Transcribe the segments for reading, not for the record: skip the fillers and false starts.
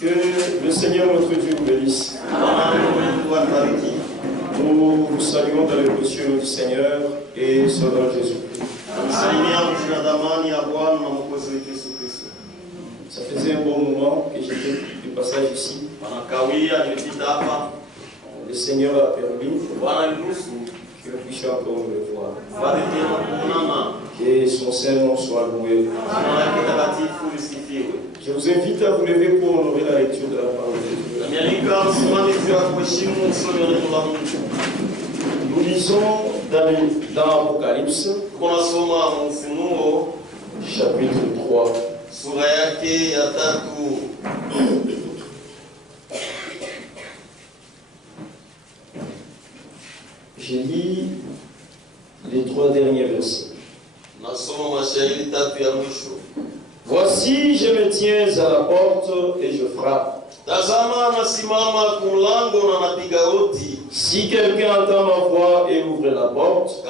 Que le Seigneur notre Dieu vous bénisse. Nous vous saluons dans le précieux nom du Seigneur et Sauveur Jésus-Christ. Ça faisait un bon moment que j'étais du passage ici. Le Seigneur a permis que nous puissions encore nous le voir. Que son Saint-Nom soit loué. Je vous invite à vous lever pour honorer la lecture de la parole de Dieu. Nous lisons dans l'Apocalypse, chapitre 3. J'ai lu les 3 derniers versets. Voici, je me tiens à la porte et je frappe. Si quelqu'un entend ma voix et ouvre la porte,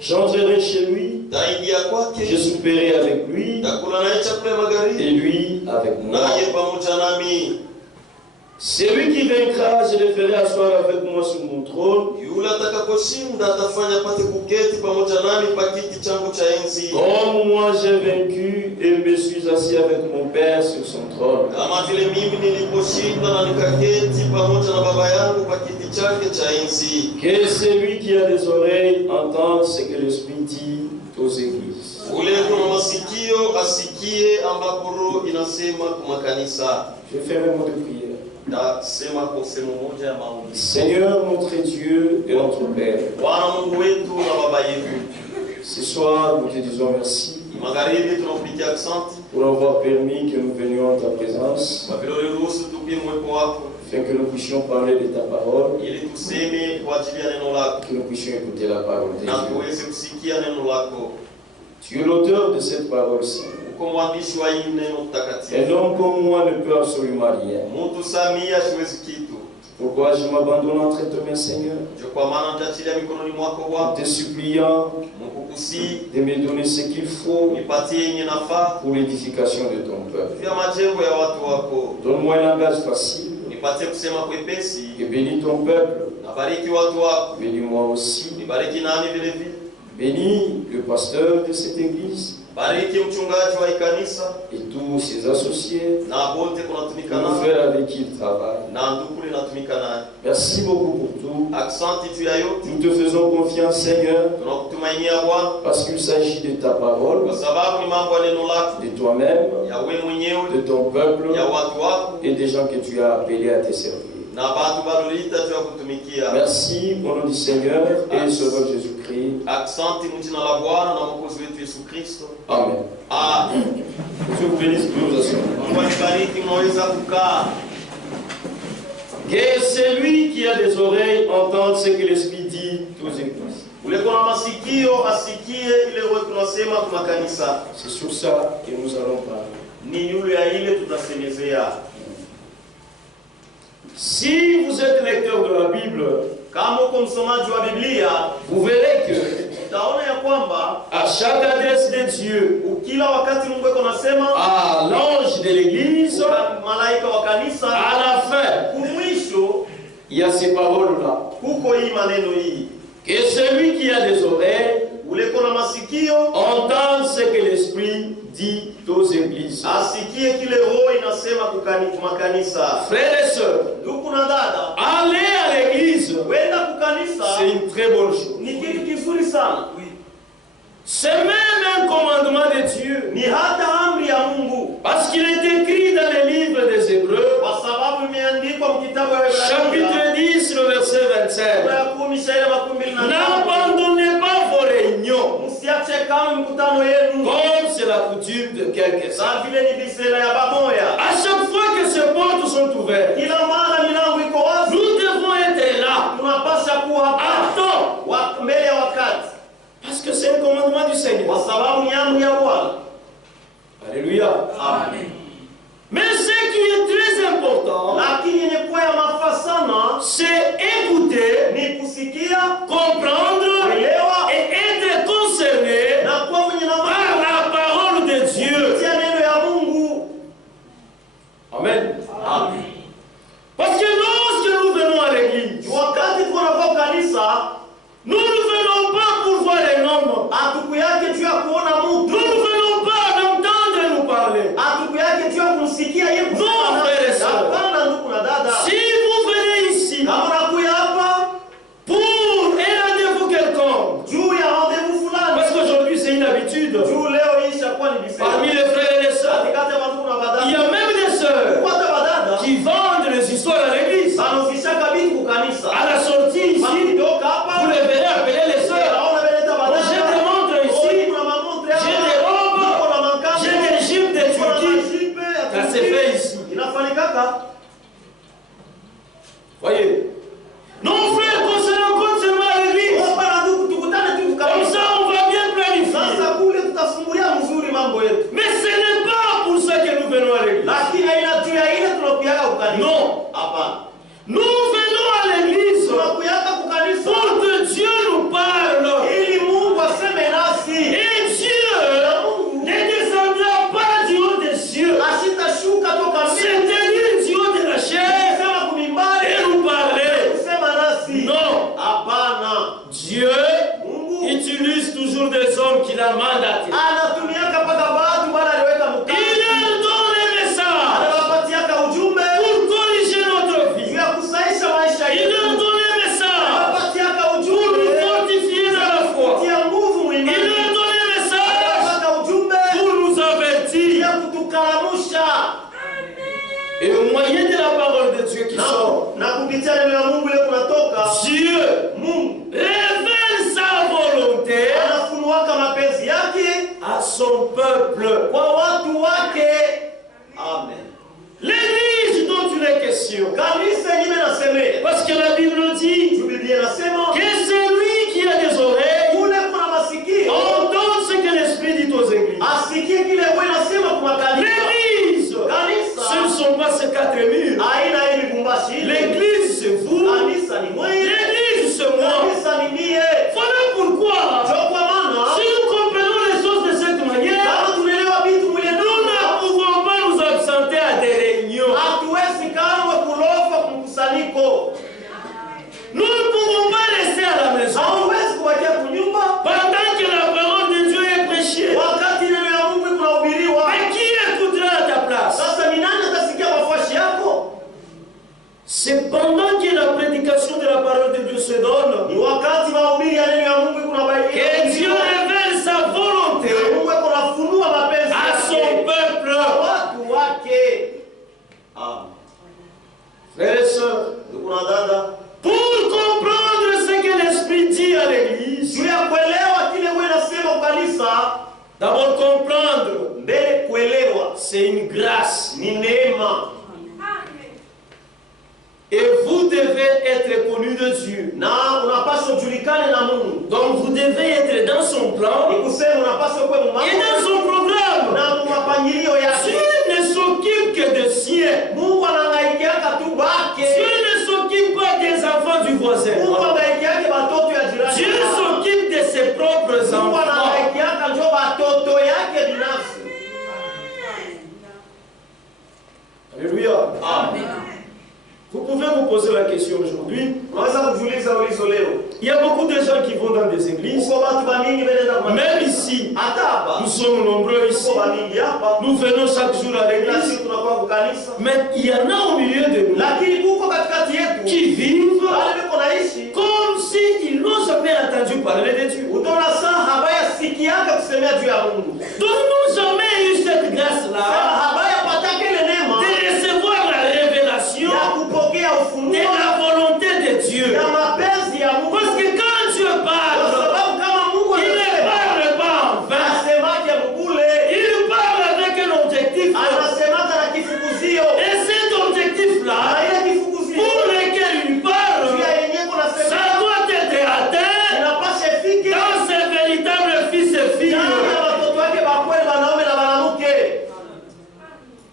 j'entrerai chez lui, je souperai avec lui, et lui avec moi. Celui qui vaincra, je le ferai asseoir avec moi sur mon trône. Comme moi j'ai vaincu et me suis assis avec mon Père sur son trône. Que celui qui a des oreilles entende ce que l'Esprit dit aux églises. Je vais faire un mot de prière. Seigneur notre Dieu et notre Père, ce soir nous te disons merci pour avoir permis que nous venions à ta présence afin que nous puissions parler de ta parole, que nous puissions écouter la parole de Dieu. Tu es l'auteur de cette parole-ci. Un homme comme moi ne peut absolument rien. Pourquoi je m'abandonne entre tes mains, Seigneur, en te suppliant de me donner ce qu'il faut pour l'édification de ton peuple. Donne-moi un langage facile et bénis ton peuple. Bénis-moi aussi. Bénis le pasteur de cette église et tous ses associés, nos frères avec qui il travaille. Merci beaucoup pour tout. Nous te faisons confiance, Seigneur, parce qu'il s'agit de ta parole, de toi-même, de ton peuple et des gens que tu as appelés à te servir. Merci au nom du Seigneur et Sauveur Jésus-Christ. Amen. Dieu vous bénisse, nous que celui qui a des oreilles entende ce que l'Esprit dit aux églises. C'est sur ça que nous allons parler. Si vous êtes lecteur de la Bible, vous verrez que à chaque adresse de Dieu, à l'ange de l'église, à la fin, il y a ces paroles-là. Que celui qui a des oreilles entende ce que l'Esprit dit aux églises. Frères et sœurs, aller à l'église, c'est une très bonne chose. C'est même un commandement de Dieu. Parce qu'il est écrit dans le livre des Hébreux, chapitre 10, le verset 27. N'abandonnez pas vos réunions, comme c'est la coutume de quelques-uns. À chaque fois que ces portes sont ouvertes, nous devons être là. À temps. Parce que c'est un commandement du Seigneur. Alléluia. Amen. Mais ce qui est très important, c'est écouter, comprendre et être concerné par la parole de Dieu. fait ici. Voyez. Non, frère, qu'on se rencontre seulement à l'église. Comme ça, on va bien planifier. Mais ce n'est pas pour ça que nous venons à l'église. Non. Nous venons à l'église pour que Dieu nous parle. Et Dieu ne descendra pas du haut des cieux. C'est venu du haut de la chair et nous parler. Non. Dieu utilise toujours des hommes qui la mandatent. Il leur donne les messages pour corriger notre vie. Il leur donne les messages pour nous fortifier dans la foi. Il leur donne les messages pour nous avertir. Et au moyen de la parole de Dieu qui sort, Dieu révèle sa volonté à son peuple. Amen. L'église dont il est question, parce que la Bible dit que c'est lui qui a des oreilles, on donne ce que l'Esprit dit aux églises. L'église, ce ne sont pas ces quatre murs. L'église, c'est vous. L'église, c'est moi. Voilà pourquoi, si nous comprenons les choses de cette manière, nous ne pouvons pas nous absenter à des réunions. Nous ne pouvons pas rester à la maison pendant que la parole de Dieu est prêchée. Mais qui écoutera à ta place? C'est pendant que la prédication de la parole de Dieu se donne que Dieu révèle sa volonté à son peuple. Frères et sœurs, pour comprendre ce que l'Esprit dit à l'Église, d'abord comprendre, c'est une grâce. Et vous devez être connu de Dieu. Donc vous devez être dans son plan et dans son programme. Dieu ne s'occupe que de siens. Dieu ne s'occupe pas des enfants du voisin. Dieu s'occupe de ses propres enfants. Alléluia. Amen. Vous pouvez vous poser la question aujourd'hui. Il y a beaucoup de gens qui vont dans des églises. Même ici, nous sommes nombreux ici. Nous venons chaque jour à l'église. Mais il y en a au milieu de nous qui vivent comme s'ils n'ont jamais entendu parler de Dieu. Donc nous n'avons jamais eu cette grâce-là de recevoir la révélation de la volonté de Dieu. Parce que quand Dieu parle, il ne parle pas en vain. Il parle avec un objectif. Et cet objectif-là, pour lequel il parle, ça doit être atteint dans ses véritables fils et filles.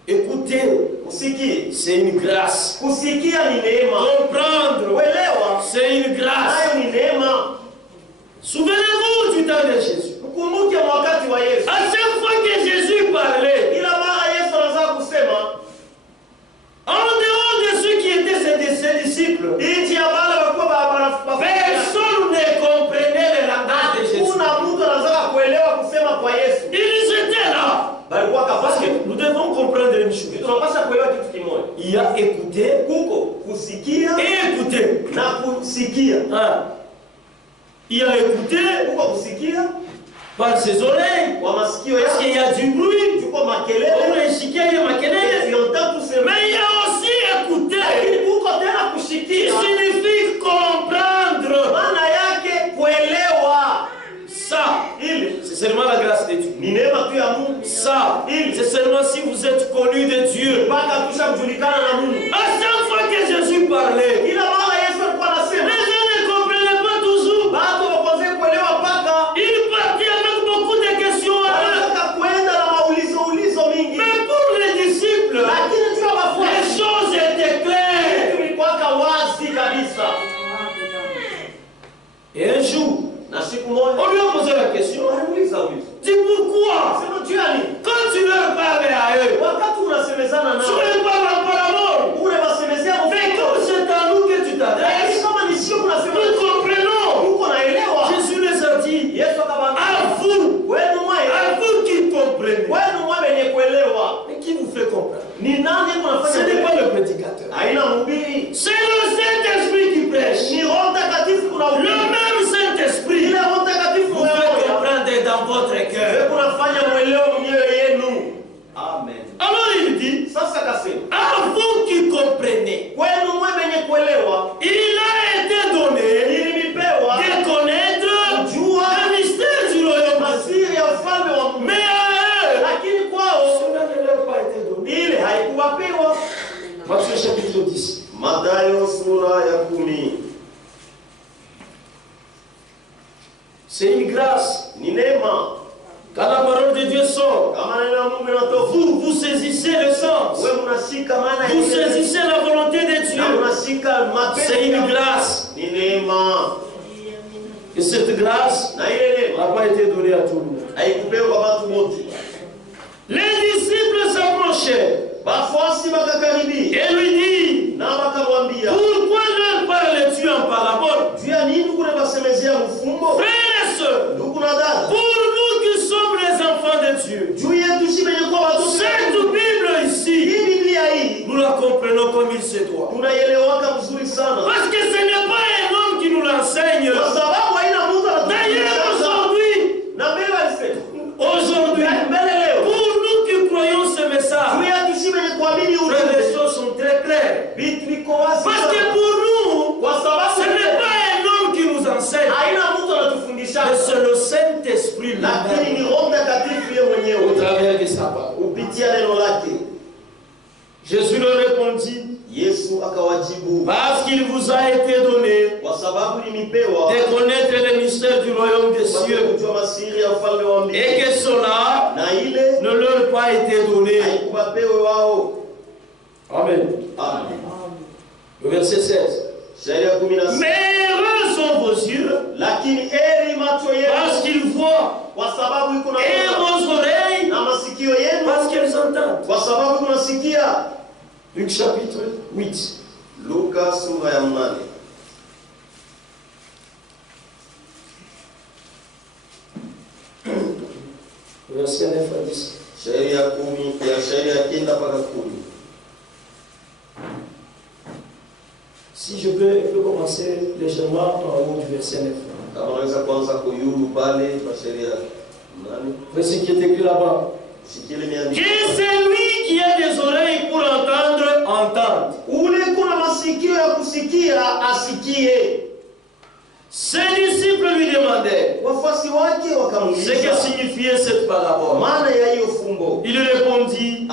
Écoutez, c'est une grâce. Comprendre, c'est une grâce. Souvenez-vous du temps de Jésus. À chaque fois que Jésus parlait, en dehors de ceux qui étaient ses disciples, personne ne comprenait le langage de Jésus. Ils étaient là. Parce que nous devons comprendre une chose. Il y a écouté et écouter. Il y a écouté par ses oreilles. Parce qu'il y a du bruit. Mais il y a aussi écouter. Qui signifie comprendre. Ça, c'est seulement la grâce de Dieu. ça, c'est seulement si vous êtes connu de Dieu. À chaque fois que Jésus parlait, les gens ne comprenaient pas toujours. Il partait avec beaucoup de questions à eux. Mais pour les disciples, les choses étaient claires. Et un jour, on lui a posé la question. Dis pourquoi, quand tu leur parlais à eux, tu leur parles en parabole. Mais comme c'est à nous que tu t'adresses, nous comprenons. Jésus les a dit, à vous qui comprenez. Mais qui vous fait comprendre? Ce n'est pas le prédicateur. C'est le Saint-Esprit qui prêche. Le même Saint-Esprit vous fait comprendre dans votre cœur. Amen. Alors il dit, à vous qui comprenez, il a été donné de connaître le mystère du royaume. Mais à eux, cela ne leur a pas été donné. Matthieu chapitre 10. C'est une grâce. Quand la parole de Dieu sort, vous saisissez le sens. Vous saisissez la volonté de Dieu. C'est une grâce. Et cette grâce n'a pas été donnée à tout le monde. Les disciples s'approchaient et lui disent, pourquoi leur parles-tu en parabole? Frères et sœurs, pour nous qui sommes les enfants de Dieu, cette Bible ici, nous la comprenons comme il se doit. Parce que ce n'est pas un homme qui nous l'enseigne. D'ailleurs, aujourd'hui, pour nous qui croyons ce message, les choses sont très claires. Parce que pour nous, ce n'est pas un homme qui nous enseigne, mais c'est le Saint-Esprit au travers de sa parole. Jésus leur répondit, parce qu'il vous a été donné de connaître les mystères du royaume des cieux, et que cela ne leur a pas été donné. Amen. Le verset 16. Mais heureux sont vos yeux, parce qu'ils voient, et vos oreilles, parce qu'elles entendent. Luc chapitre 8. Verset 9 à 10. Si je peux commencer légèrement en haut du verset 9. Voici ce qui est écrit là-bas. Que celui qui a des oreilles pour entendre, entende. Ses disciples lui demandaient ce que signifiait cette parabole. Il répondit,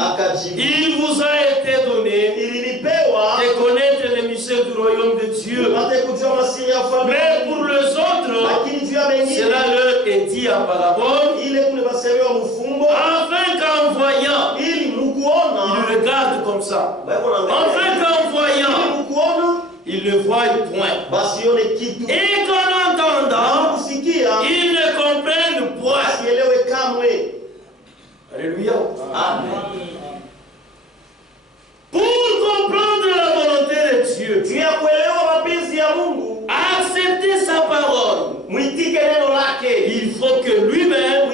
il vous a été donné de connaître les mystères du royaume de Dieu. Mais pour les autres, cela leur est dit en parabole, afin qu'en voyant, ils regardent comme ça. Afin qu'en voyant, ils ne voient point. Et qu'en entendant, ils ne comprennent point. Alléluia. Amen. Pour comprendre la volonté de Dieu, accepter sa parole, il faut que lui-même,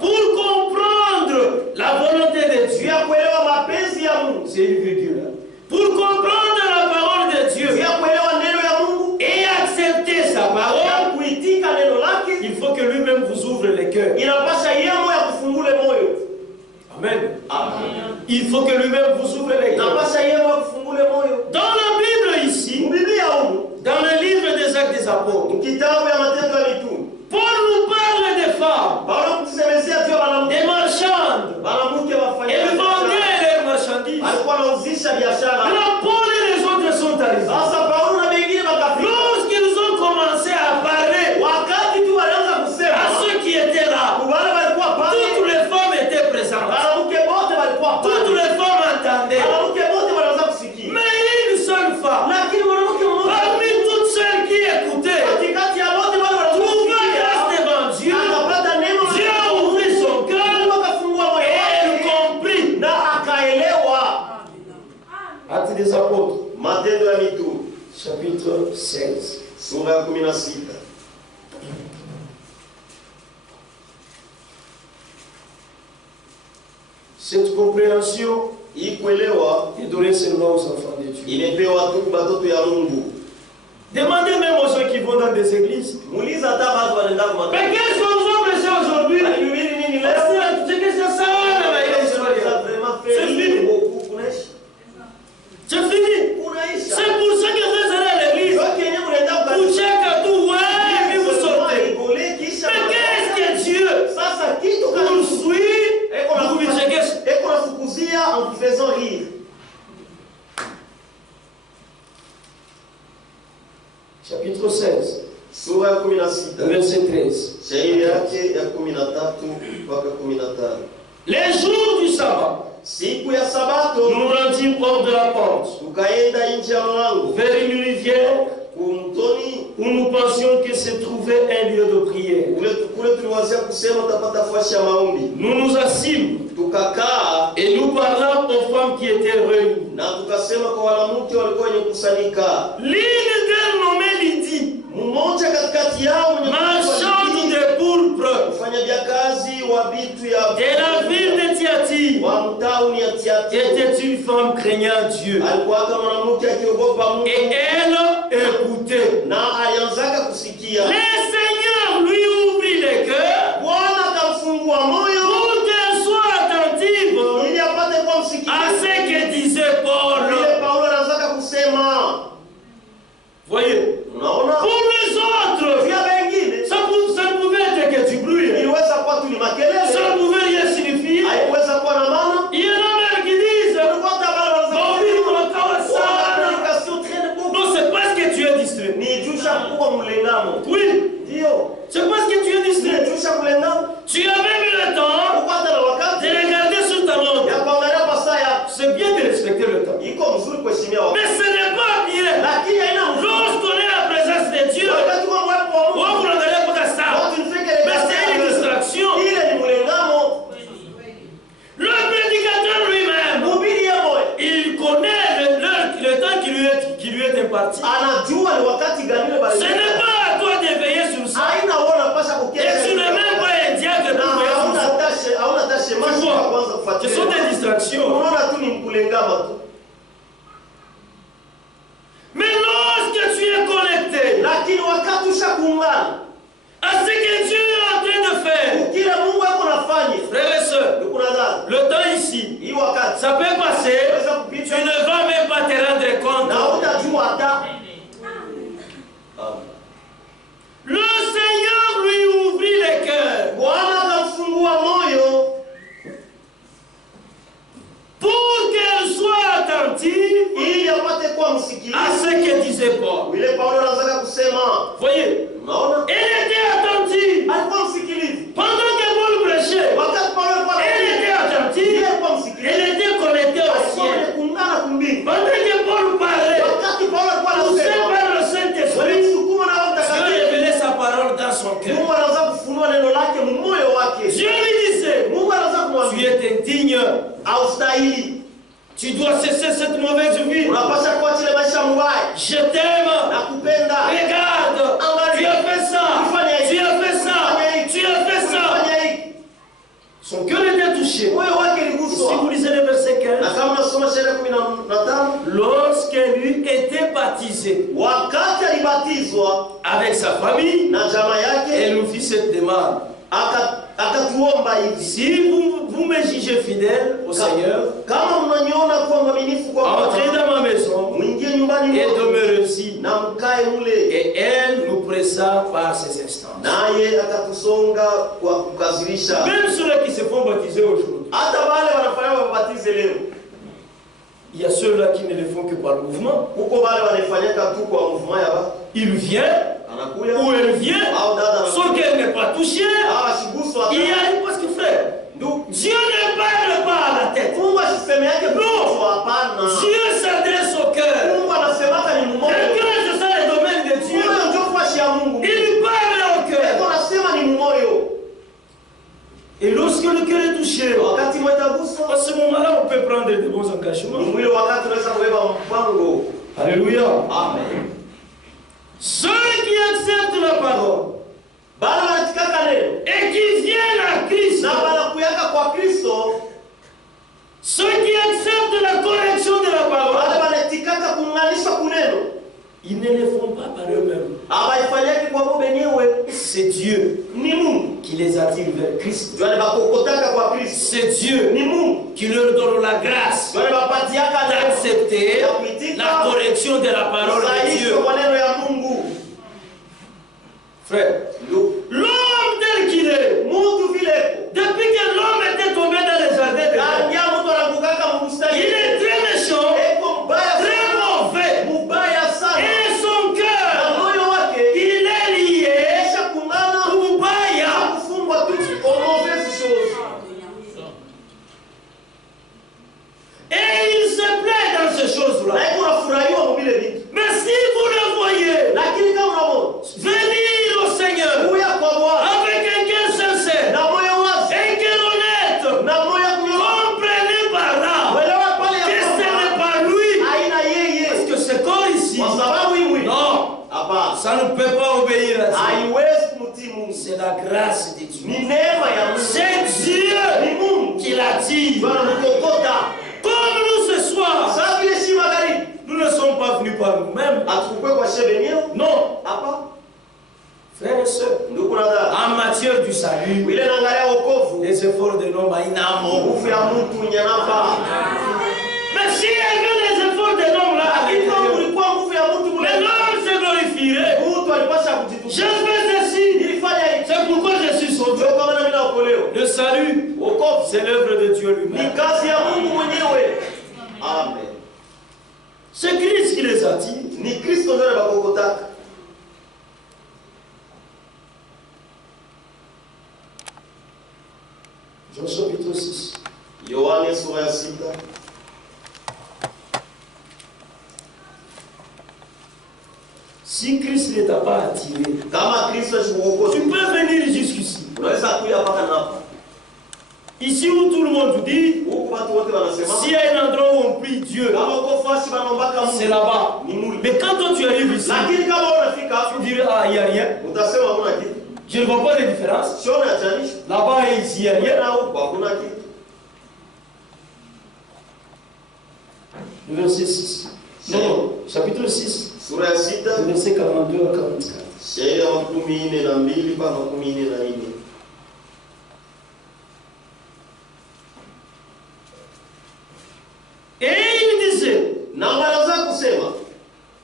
pour comprendre la volonté de Dieu, c'est une virgule. Pour comprendre la parole de Dieu et accepter sa parole, il faut que lui-même vous ouvre les cœurs. Amen. Il faut que lui-même vous ouvre les cœurs. Dans la Bible ici, dans le livre des Actes des Apôtres, Paul nous parle des femmes Paul et les autres sont arrivés. Lorsqu'ils ont commencé à parler à ceux qui étaient là, toutes les femmes étaient présentes. Toutes les femmes entendaient. Mais une seule femme, parmi toutes celles qui écoutaient, trouva grâce devant Dieu. Dieu a ouvert son cœur et elle comprit. Actes des Apôtres, Matendo ya Mitume chapitre 16. sura ya 16. Cette compréhension Hii kuelewa est donnée seulement aux enfants de Dieu. imepewa tu kwa watoto ya Mungu. Demandez même aux gens qui vont dans des églises. Muuliza hata watu wanaenda kwa Mais qu'est-ce qu'on va prêcher aujourd'hui? C'est fini. C'est pour ça que vous allez à l'église. Vous checkez tout, ouais, et puis vous sortez. Mais qu'est-ce que Dieu poursuit? Vous checkez. en vous faisant rire. Chapitre 16. Sura ya 16. Verset 13. Shairi yake ya 13 mpaka 15. Les jours du sabbat, siku ya Sabato, nous rendîmes hors de la porte, tukaenda nje ya mlango, vers une rivière kumtoni, où nous pensions que se trouvait un lieu de prière. Kule tuliwazia kusema tapata fasi ya maombi. Nous nous assîmes tukakaa et nous parlâmes aux femmes qui étaient réunies. Na tukasema kwa wanawake walikuwa wenye kusanyika. L'une d'elles nommée Lydie, mmoja katikati yao marchande de pourpre, mfanyakazi wa vitu ya de la ville de Thyatire, wa mtauni ya Thyatire, était une femme craignant Dieu. Alikuwa kama mwanamke akiogopa Mungu. Et elle écoutait. Na alianzaka kusikia. Le Seigneur lui ouvrit le cœur. Bwana akamfungua moyo pour qu'elle soit attentive ili apate kwa msikivu à ce que disait Paul. Ile Paulo anaanza kusema. Voyez, unaona? Pour les autres, vya wengine ça ne pouvait être que du bruit. Iliweza kuwa tu ni makelele. Ça ne pouvait rien signifier. Haiweza kuwa na maana. Il y en a même qui disent non, c'est parce que tu es distrait. Oui, c'est parce que tu es distrait. Tu as même eu le temps de regarder sur ta montre. C'est bien de respecter le temps. Mais ce n'est pas bien. Lorsqu'on est en présence de Dieu, mais c'est une distraction. Le prédicateur lui-même, il connaît le temps qui lui est imparti. Ce n'est pas à toi de veiller sur ça. Et tu n'es même pas un diable pour veiller sur ça. Ce sont des distractions. Mais lorsque tu es connecté à ce que Dieu est en train de faire, frères et sœurs, le temps ici, ça peut passer, tu ne vas même pas te rendre compte. Le Seigneur lui ouvrit le cœur pour qu'elle soit attentive à ce que disait Paul. Voyez, elle était attentive. Pendant que Paul prêchait, elle était attentive. Elle était connectée au ciel. Pendant que Paul parlait, poussé par le Saint-Esprit, Dieu révélait sa parole dans son cœur. Dieu lui disait, tu es indigne. Tu dois cesser cette mauvaise vie. Je t'aime. Regarde, tu as fait ça. Tu as fait ça. Tu as fait ça. Son cœur était touché. Si vous lisez le verset 15, lorsqu'elle était baptisée avec sa famille, elle nous fit cette demande. Si vous me jugez fidèle au Seigneur, entrez dans ma maison et demeurez-y. Et elle nous pressa par ses instances. Même ceux qui se font baptiser aujourd'hui, il Il y a ceux-là qui ne le font que par mouvement. Il vient, ou elle vient, sans qu'elle n'ait pas touché. Il y a, parce que frère, Dieu ne parle pas à la tête. Non, Dieu s'adresse au cœur. Quelqu'un, c'est ça le domaine de Dieu. Il parle au cœur. Et lorsque le cœur est touché, à ce moment-là, on peut prendre de bons engagements. Alléluia. Amen. Ceux qui acceptent la parole et qui viennent à Christ, ceux qui acceptent la correction de la parole, ils ne le font pas par eux-mêmes. C'est Dieu qui les attire vers Christ. C'est Dieu qui leur donne la grâce d'accepter la correction de la parole de Dieu. Frère, l'homme tel qu'il est, depuis que l'homme était tombé dans les jardins de Dieu, il est très méchant, très mauvais. Et son cœur, il est lié au Baya. Et il se plaît dans ces choses-là. Mais si vous le voyez venir au Seigneur avec un cœur sincère, un cœur honnête, comprenez par là que ce n'est pas lui. Parce que ce corps ici, non, ça ne peut pas obéir à Dieu. C'est la grâce de Dieu. C'est Dieu qui l'attire. Comme nous ce soir, nous ne sommes pas venus par nous-mêmes. Non. Frères et sœurs, en matière du salut, les efforts de l'homme à Inamo. Mais si il y avait les efforts de l'homme là, mais l'homme se glorifierait. Je fais ceci. C'est pourquoi je suis sauvé. Le salut, c'est l'œuvre de Dieu lui-même. Amen. C'est Christ qui les attire. Jean chapitre 6. Si Christ ne t'a pas attiré, tu peux venir jusqu'ici. Ici où tout le monde dit, s'il y a un endroit où on prie Dieu, c'est là-bas. Mais quand toi tu arrives ici, tu dirais, ah, il n'y a rien. Je ne vois pas de différence. Là-bas et ici, il n'y a rien. Le verset 6. Non, chapitre 6. Verset 42 à 44. Et il disait,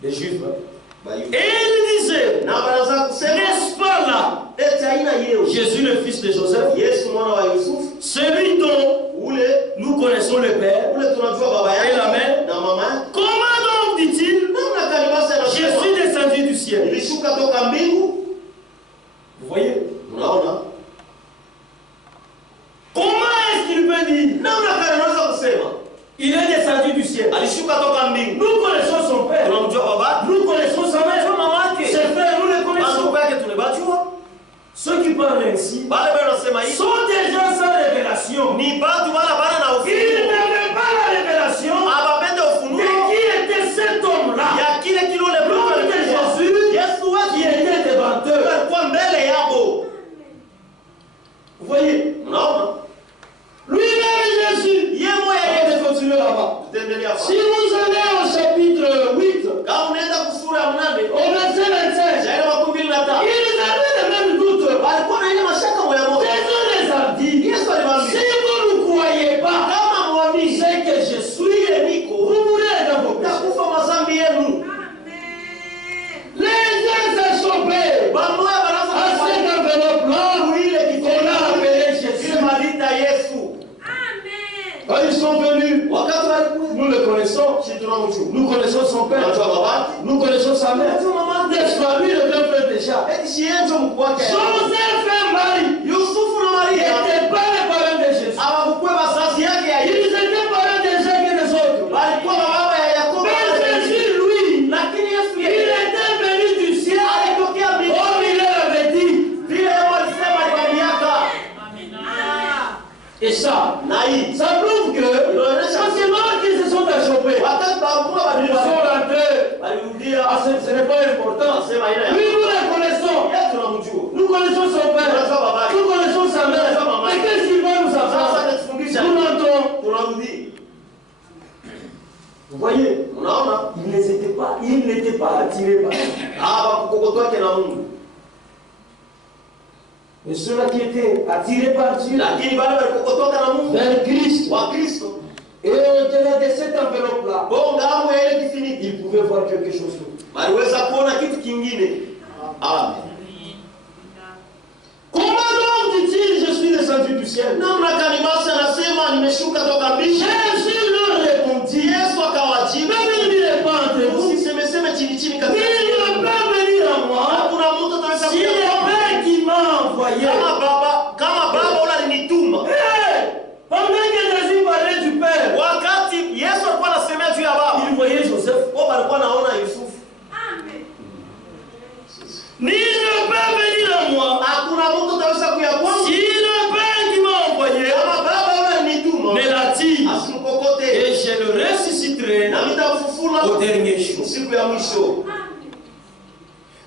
les Juifs, et il disait, n'est-ce pas là Jésus le fils de Joseph, celui dont nous connaissons le Père et la mère. Comment donc dit-il, je suis descendu du ciel? Vous voyez? Comment est-ce qu'il peut dire il est descendu du ciel? Nous connaissons son père. Nous connaissons sa mère. Ses frères, nous les connaissons. Ceux qui parlent ainsi sont des gens sans révélation. Ils n'avaient pas la révélation de qui était cet homme-là. L'homme de Jésus qui était devant eux. Vous voyez? Lui-même Jésus. On va continuer là-bas. Si vous allez au chapitre 8, au verset 25, ils avaient le même doute. Jésus les a dit, si vous ne croyez pas, c'est que je suis, vous mourrez dans vos péchés. Les gens s'échappaient à cette enveloppe-là qu'on a appelé Jésus. sont venus, nous le connaissons. Nous connaissons son père. Nous connaissons sa mère. N'est-ce pas? Lui, le grand frère déjà. Joseph et Marie n'étaient pas les parents de Jésus. Ils étaient parents des uns que des autres. Mais Jésus, lui, il était venu du ciel. Comme il avait dit. Et ça prouve que c'est morts qui se sont achoppés. Ils sont rentrés. Ce n'est pas important. Lui, nous le connaissons. Nous connaissons son père. Nous connaissons sa mère. Mais qu'est-ce qu'il va nous apprendre? Nous l'entendons. Vous voyez, ils n'étaient pas attirés par mais ceux-là qui étaient attirés par Dieu, vers Christ, et au-delà de cette enveloppe-là, ils pouvaient voir quelque chose d'autre. Amen. Comment donc dit-il, je suis descendu du ciel? Jésus leur répondit, même il n'est pas entre vous, il ne peut venir à moi si le Père qui m'a envoyé. Pendant que Jésus parlait du Père, il voyait Joseph. Ni ne peut venir à moi si le Père qui m'a envoyé me l'attire, et je le ressusciterai au dernier jour.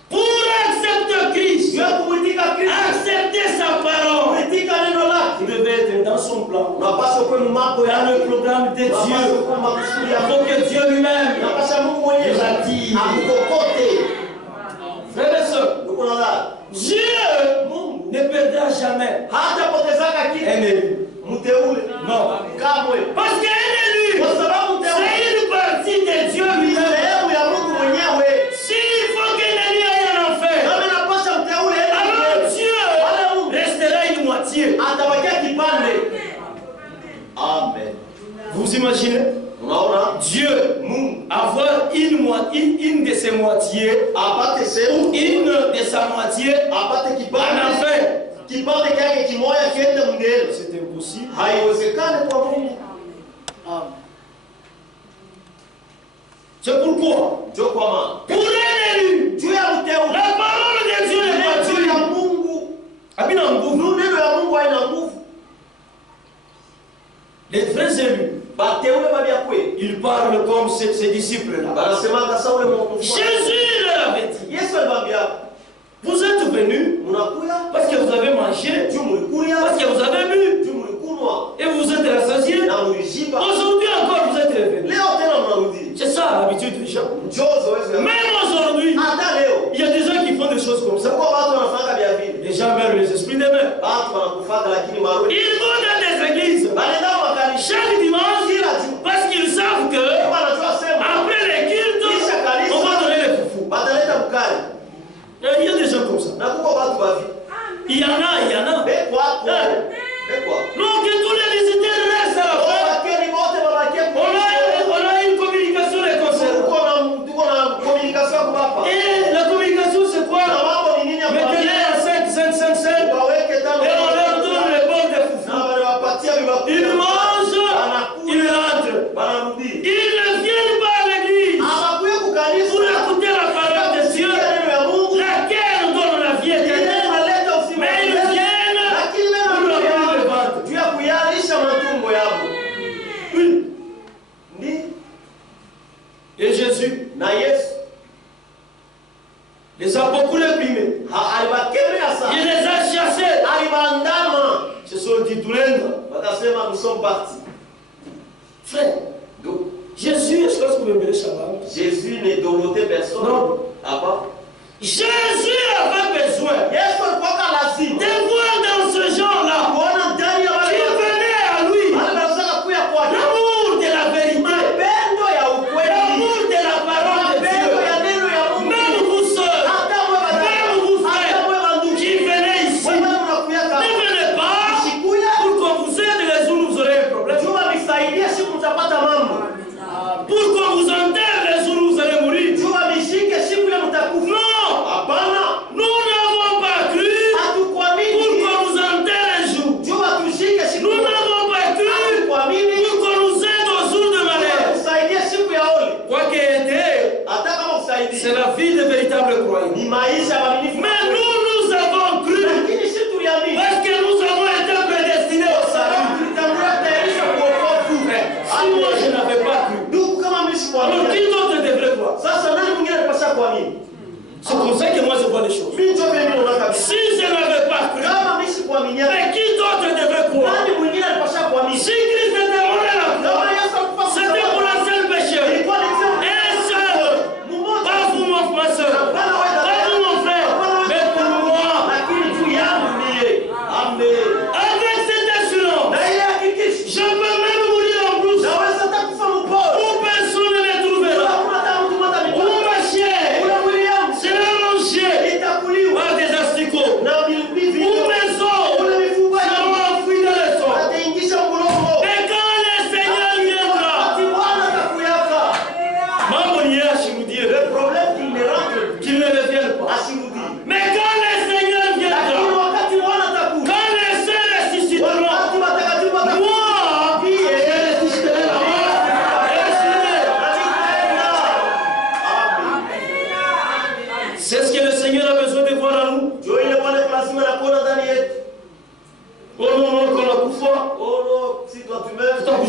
Pour accepter Christ, accepter sa parole, vous devez être dans son plan, dans le programme de Dieu. Il faut que Dieu lui-même nous attire. Frères et sœurs, Dieu ne perdra jamais un élu. Non. Parce qu'un élu, c'est une partie de Dieu lui-même. S'il faut qu'un élu aille en enfer, alors Dieu restera une moitié. Amen. Vous imaginez? Dieu avoir une de ses moitiés ou une de sa moitié en enfer. C'est impossible. C'est pourquoi pour un élu, la parole de Dieu n'est pas Dieu. Les vrais élus, ils parlent comme ces disciples-là. Jésus leur avait dit, vous êtes venus parce que vous avez mangé, parce que vous avez bu, et vous êtes rassasiés. Aujourd'hui encore vous êtes revenus. C'est ça l'habitude des gens. Même aujourd'hui, il y a des gens qui font des choses comme ça. Les gens meurent les esprits des mains. Ils vont dans des églises chaque dimanche parce qu'ils savent que après les cultes, on va donner les foufous. Il y a des gens comme ça. Il y en a. Non, que tous les visiteurs restent à la fin. On a une communication les concernant. Et la communication c'est quoi? Mettez-les à 5, 5, 5, 5. Et on leur donne les bords des foufous. Ils mangent, ils rentrent. Ils ne viennent pas à l'église pour écouter la parole de Dieu, laquelle donne la vie éternelle. Mais ils viennent pour le ventre. Oui. Et Jésus les a beaucoup réprimés. Il les a chassés. Ce sont dit tout nous sommes partis. Frère, Jésus, est-ce que vous pouvez me dire ça? Jésus n'est doroté personne. Non. Jésus avait besoin de voir dans ce genre-là qui venait à lui l'amour de la vérité, l'amour de la parole de Dieu. Même vous sœurs, même vous frères qui venez ici, ne venez pas pour qu'on vous aide les jours où vous aurez un problème.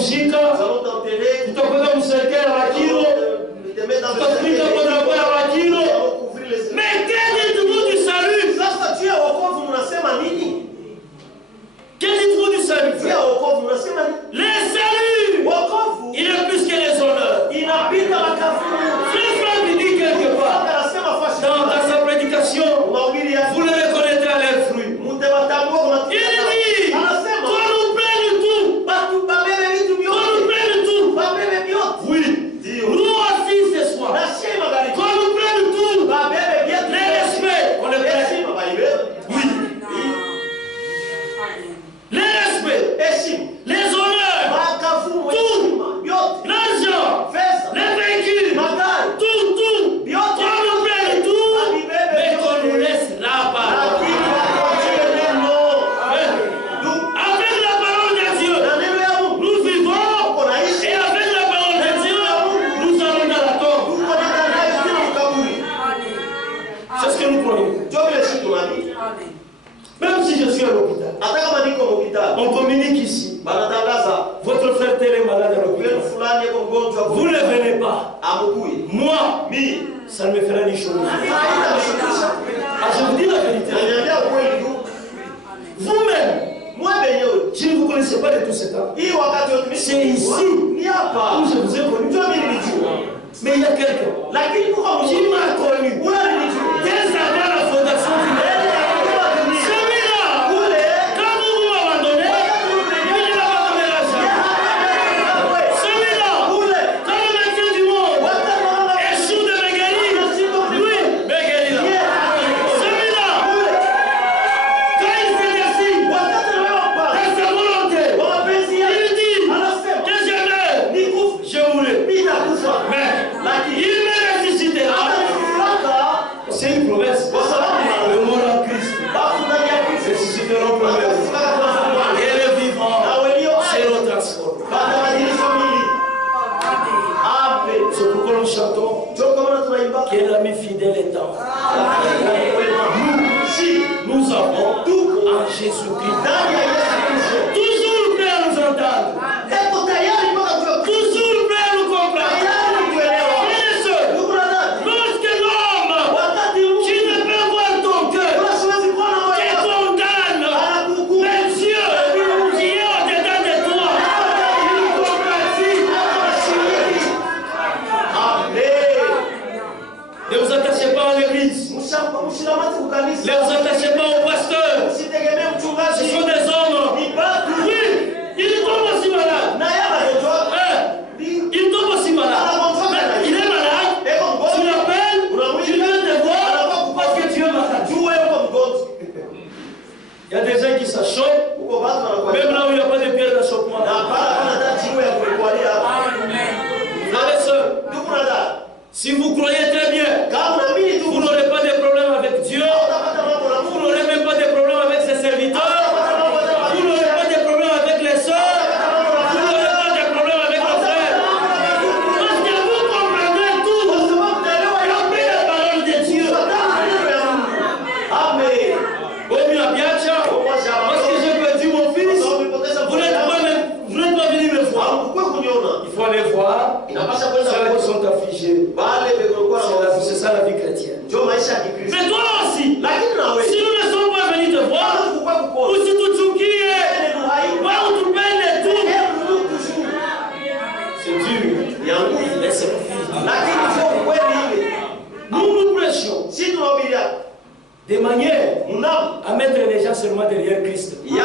tutakuzika, tutakwenda mserikali wa Kiro, tutakwenda kwa ya Kiro. Mais quel dites-vous du salut? Sasa tu ya wokovu mnasema nini? Quel dites-vous du salut? Tu ya wokovu mnasema nini? Le salut, wokovu, il est plus que les honneurs. Inapita makafu. Frère Franck dit quelque part dans sa prédication, vous le reconnaîtrez à leurs fruits. Il dit, qu'on nous prenne tout. Qu'on nous prenne tout. Oui. Nous aussi ce soir. Qu'on nous prenne tout. Les respects, on les prenne. Oui. Les respects, les honneurs, tout, l'argent, les véhicules, tout, qu'on nous prenne tout, mais qu'on nous laisse là-bas. Avec la parole de Dieu, nous vivons, et avec la parole de Dieu, nous allons dans la tombe. C'est ce que nous croyons. Même si je suis à l'hôpital, on communique ici. Votre frère tel est malade à l'hôpital. Vous ne venez pas. Moi, ça ne me fera ni chose. Je vous dis la vérité. Vous-même, si vous ne connaissez pas de tout ce temps, c'est ici où je vous ai connu. Mais il y a quelqu'un qui m'a connu dès avant la fondation du monde. Celui-là, quand vous m'abandonnez, il ne m'abandonnera jamais. Celui-là, quand le médecin du monde échoue de me guérir, lui, me guérira. Celui-là, quand il se décide dans sa volonté, il dit que je meurs, je mourrai. Mais il me ressuscitera. C'est une promesse. Le mort en Christ ressusciteront promesse. Et le vivant seront transformés. C'est pourquoi nous chantons que l'ami fidèle est en nous avons tout en Jésus-Christ. Toujours prêt à nous entendre. Toujours prêt à nous comprendre. Lorsque l'homme qui ne peut voir ton cœur te condamne, mais Dieu qui est au-dedans de toi, il compatit. Ne vous attachez pas à l'église. Ne vous attachez pas au pasteur. Ce sont des hommes. Oui, ils tombent aussi malades. Il tombe aussi malade. Il est malade. Tu l'appelles, tu viens te voir parce que tu es malade. Il y a des gens qui s'achoppent, même là où il n'y a pas de pierre d'achoppement. Frères et sœurs, si vous croyez très bien, vous n'aurez pas de problème avec Dieu, vous n'aurez même pas de problème avec ses serviteurs, vous n'aurez pas de problème avec les sœurs, vous n'aurez pas de problème avec nos frères. Parce que vous comprendrez tout après la parole de Dieu. Oh, bien, parce que j'ai perdu mon fils, vous n'êtes pas venu me voir. Il faut aller voir ceux qui sont affligés. C'est ça la vie chrétienne. Mais toi aussi, si nous ne sommes pas venus te voir, ou si tu tchoukies, c'est dur. Nous nous prêchons de manière à mettre les gens seulement derrière Christ. Mais nous,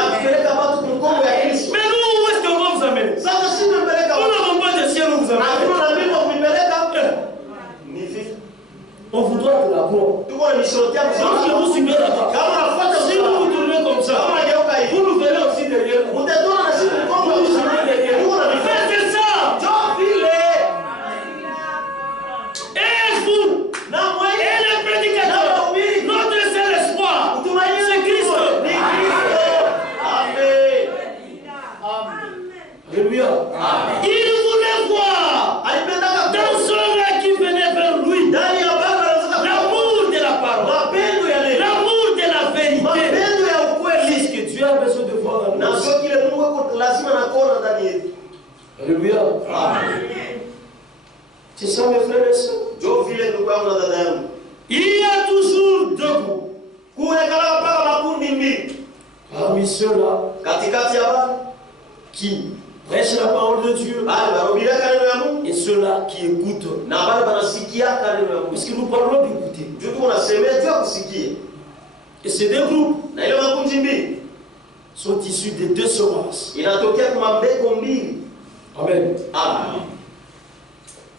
où est-ce qu'on va vous amener? Nous n'avons pas de ciel où vous amener. On vous doit de la gloire. Si vous suivez là-bas, si vous vous tournez comme ça, vous nous verrez aussi derrière. Vous nous suivez derrière. C'est ça. Et vous, et les prédicateurs, notre seul espoir, c'est Christ. Alléluia. Il voulait voir dans ceux-là qui venaient vers lui l'amour de la parole, l'amour de la vérité. C'est ce que Dieu a besoin de voir dans nous. Alléluia. Amen. C'est ça mes frères et sœurs. Il y a toujours deux groupes. Parmi ceux-là qui prêchent la parole de Dieu et ceux-là qui écoutent. Parce que nous parlons d'écouter. Et ces deux groupes sont issus des deux semences. Amen. Amen.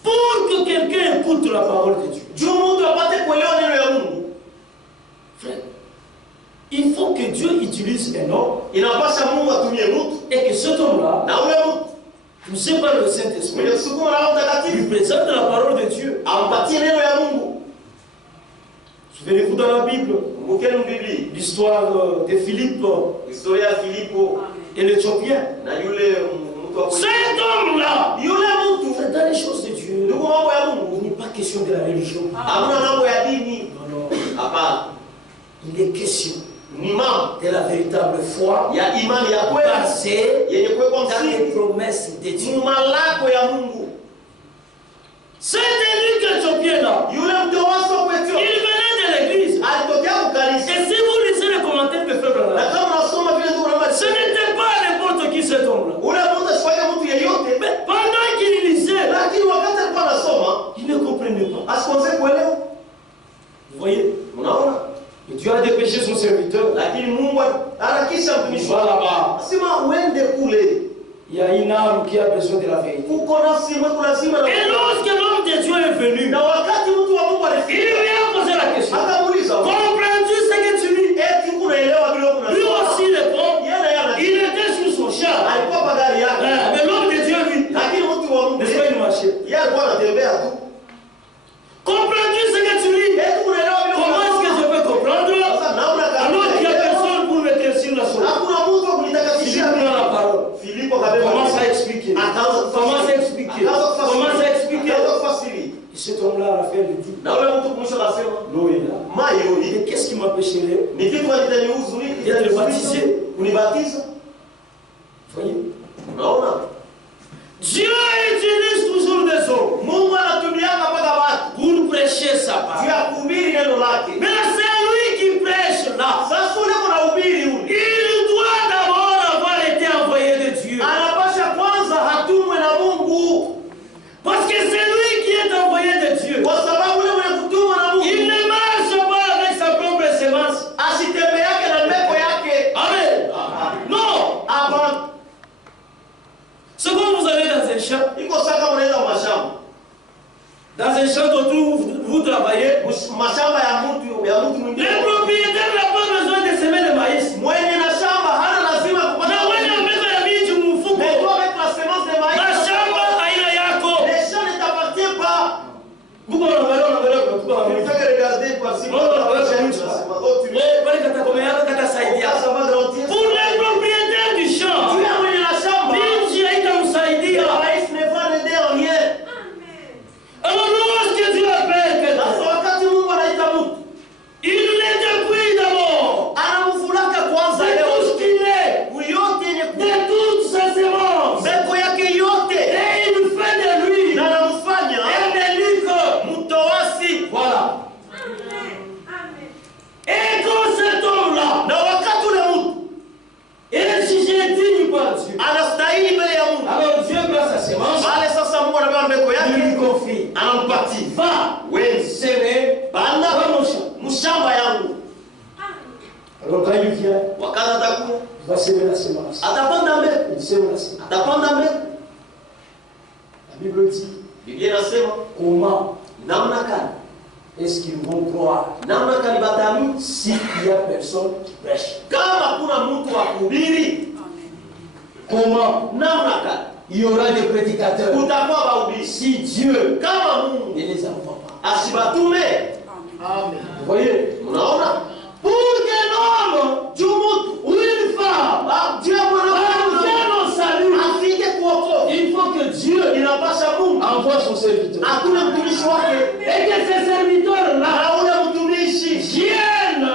Pour que quelqu'un écoute la parole de Dieu, frère, il faut que Dieu utilise un homme et que cet homme-là, poussé par le Saint-Esprit, lui présente la parole de Dieu. Souvenez-vous dans la Bible, l'histoire de Philippe et l'Éthiopien. Cet homme-là, dans les choses de Dieu, il n'est pas question de la religion. Non. Il est question de la véritable foi basée dans les promesses de Dieu. Cet élu éthiopien-là, il venait de l'église. Et si vous lisez les commentaires de Frère Branham, ce n'était pas n'importe qui cet homme-là. Mais pendant qu'il lisait, il ne comprenait pas. Vous voyez? Et Dieu a dépêché son serviteur. Il y a une âme qui a besoin de la vérité. Et lorsque l'homme de Dieu est venu, il lui a posé la question. Comprends-tu ce que tu lis? Lui aussi répond. Il était sur son char. Mais l'homme de Dieu, lui, n'est-ce pas, il marchait. Comprends-tu ce que tu lis? Comment est-ce que je peux comprendre? Alors qu'il n'y a personne pour mettre sur la source. Si je prends la parole, commence à expliquer. Commence à expliquer. Commence à expliquer. Et cet homme-là a fait le dit. L'eau est là. Et qu'est-ce qui m'empêcherait d'être baptisé? Voyez? Dieu utilise toujours des hommes pour prêcher sa parole. Mais c'est lui qui prêche là. Il doit d'abord avoir été envoyé de Dieu. Parce que c'est lui qui est envoyé de Dieu. Il ne marche pas avec sa propre semence. Amen. Non. C'est comme vous allez dans un champ. Dans un champ autour, vous travaillez. Le propriétaire n'a pas besoin de semer le maïs. Pour les propriétaires du champ, alors lorsque Dieu appelle quelqu'un, il les dépouille d'abord de tout ce qu'il est, de toute sa sémence, et il fait de lui un élu. Voilà. Et quand cet homme-là est jugé digne par Dieu, alors Dieu prend sa sémence, il lui confie. Va semer dans mon champ. Alors quand il vient, il va semer la sémence. Il sème la sémence. La Bible dit comment est-ce qu'ils vont croire s'il y a personne qui prêche? Comment il y aura des prédicateurs si Dieu ne les envoie pas? Amen. Vous voyez? Pour qu'un homme ou une femme vienne au salut, il faut que Dieu envoie son serviteur. Et que ces serviteurs-là viennent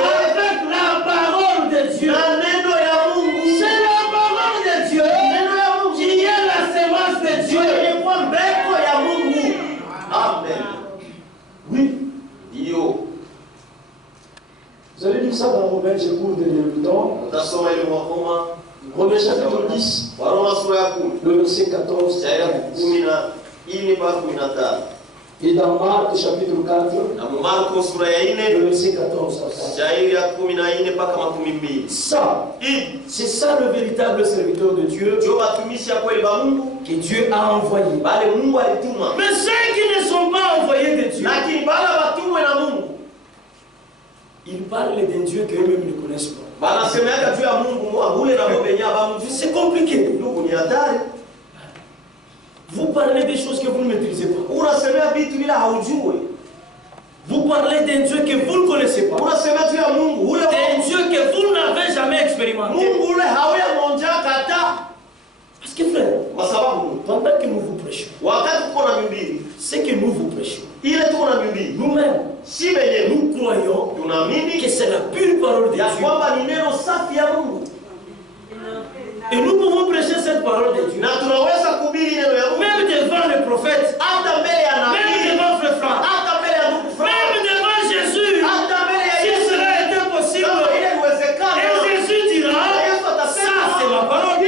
avec la parole de Dieu. C'est la parole de Dieu qui est la mais je cours derrière le temps. Romains chapitre 10, le verset 14. Et dans Marc chapitre 4, le verset 14. Ça, c'est ça le véritable serviteur de Dieu que Dieu a envoyé. Mais ceux qui ne sont pas envoyés de Dieu, ils parlent d'un Dieu qu'eux-mêmes ne connaissent pas. C'est compliqué. Vous parlez des choses que vous ne maîtrisez pas. Vous parlez d'un Dieu que vous ne connaissez pas. D'un Dieu que vous n'avez jamais expérimenté. Parce que frère, pendant que nous vous prêchons, ce que nous vous prêchons, nous-mêmes, nous croyons que c'est la pure parole de Dieu. Et nous pouvons prêcher cette parole de Dieu. Même devant le prophète, même devant Frère Franck, même devant Jésus, si cela était possible. Et Jésus dira, ça c'est ma parole.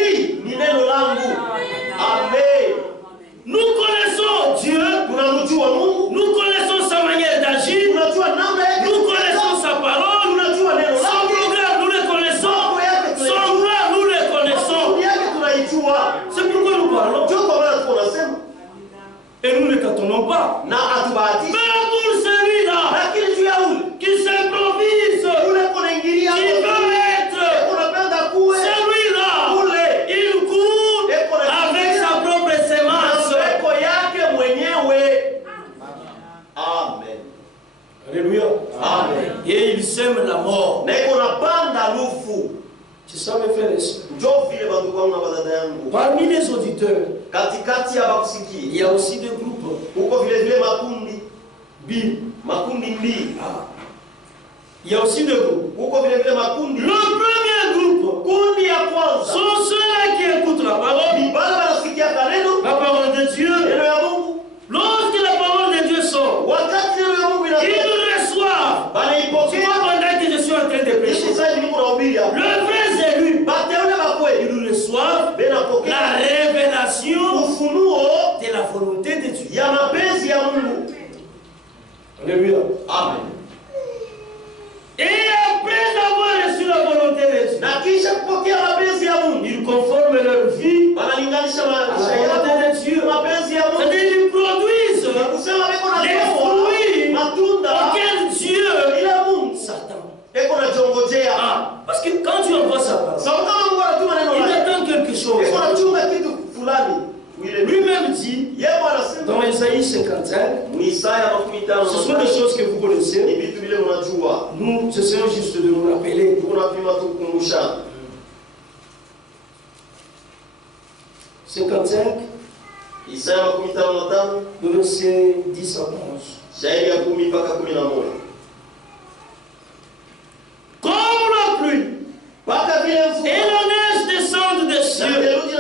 Nous connaissons Dieu, nous connaissons sa manière d'agir, nous connaissons sa parole, son programme nous le connaissons, son plan nous le connaissons. C'est pourquoi nous parlons. Et nous ne tâtonnons pas. Mais pour celui-là qui s'improvise, qui veut être celui-là, il court avec sa propre semence. Amen. Alléluia. Amen. Et il sème la mort. C'est ça, mes frères et sœurs. Parmi les auditeurs, il y a aussi des groupes. Il y a aussi des groupes. Le premier groupe sont ceux-là qui écoutent la parole de Dieu. Lorsque la parole de Dieu sort, ils reçoivent. Pendant que je suis en train de prêcher, le vrai élu, ils reçoivent la révélation de la volonté de Dieu. Alléluia. Amen. Et après avoir reçu la volonté de Dieu, ils conforment leur vie à la volonté de Dieu. C'est-à-dire ils produisent les fruits auxquels Dieu s'attend. Parce que quand tu envoies sa parole, il attend quelque chose. Lui-même dit dans Isaïe 55, ce sont des choses que vous connaissez. Nous essayons juste de nous rappeler. 55, le verset 10 à 11. Comme la pluie et la neige descendent des cieux et n'y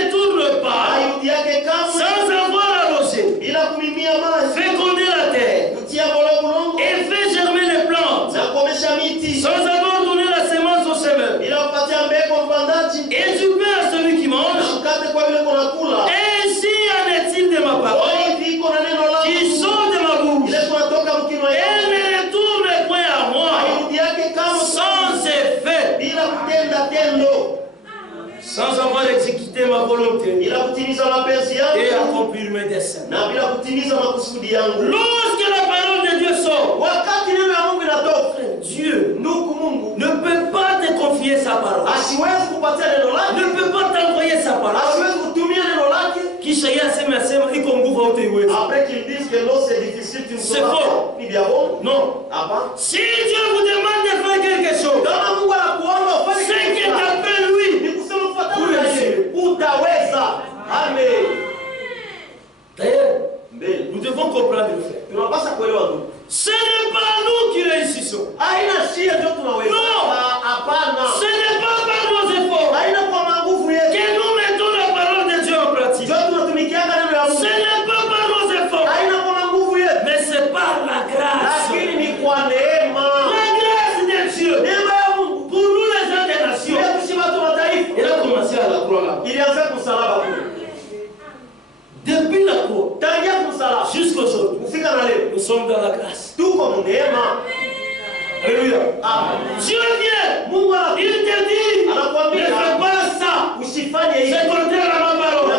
retournent pas sans avoir arrosé, féconder la terre et fait germer les plantes sans avoir donné la semence au semeur et du pain à celui qui mange. Ainsi en est-il de ma parole qui sort de ma bouche. Elle ne retourne point à moi sans effet, sans avoir exécuté ma volonté et accomplir mes desseins. Lorsque la parole de Dieu sort, Dieu ne peut pas te confier sa parole, ne peut pas t'envoyer sa parole. Après qu'ils disent que non, c'est difficile, tu ne c'est faux. Non. Si Dieu vous demande de faire quelque chose, c'est que d'après lui, vous réussirez. D'ailleurs, nous devons comprendre le fait. Ce n'est pas nous qui réussissons. Non. Ce n'est pas par nos efforts que nous mettons la parole de Dieu en pratique. Ce n'est pas par nos efforts, mais c'est par la grâce. La grâce de nous sommes dans la grâce. Alléluia. Dieu vient. Il te dit, ne fais pas ça. C'est contraire à ma parole.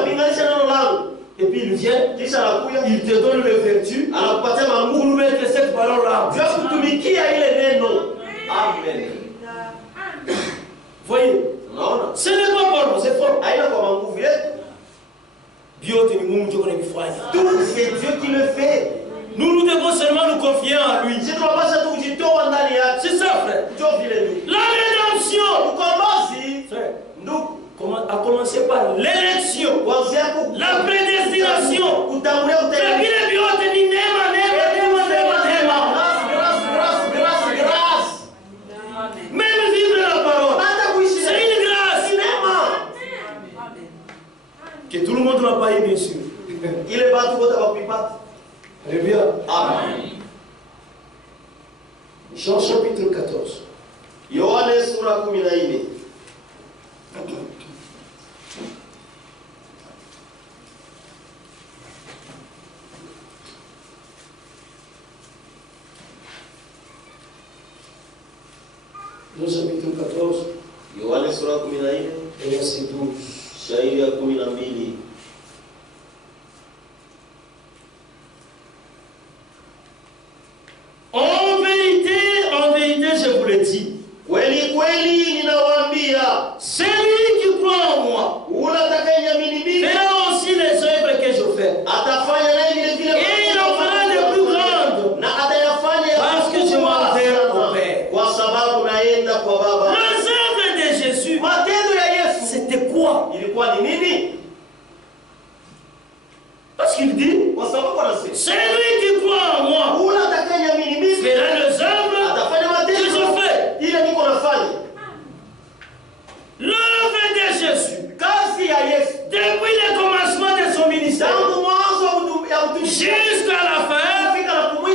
Et puis il vient, il te donne le vertu pour mettre cette parole-là. Amen. Voyez, ce n'est pas pour nous, c'est fort. Tout c'est Dieu qui le fait. Nous devons seulement nous confier en lui. C'est ça, frère. La rédemption, frère, a commencé par l'élection, la prédestination. Même vivre la parole, c'est une grâce. Que tout le monde n'a pas eu, bien sûr. Il est pas tout le Alléluia. Amen. Jean chapitre 14. Yohane sura 14. Jean chapitre 14. Yohane sura 14. Verset 12. Shairi ya 12. En vérité, je vous le dis. Celui qui croit en moi fera aussi les œuvres que je fais. Et il en fera de plus grandes. Parce que je m'en vais au Père. Les œuvres de Jésus, c'était quoi? Parce qu'il dit, celui qui croit en moi fera les œuvres que je fais. L'œuvre de Jésus, depuis le commencement de son ministère jusqu'à la fin,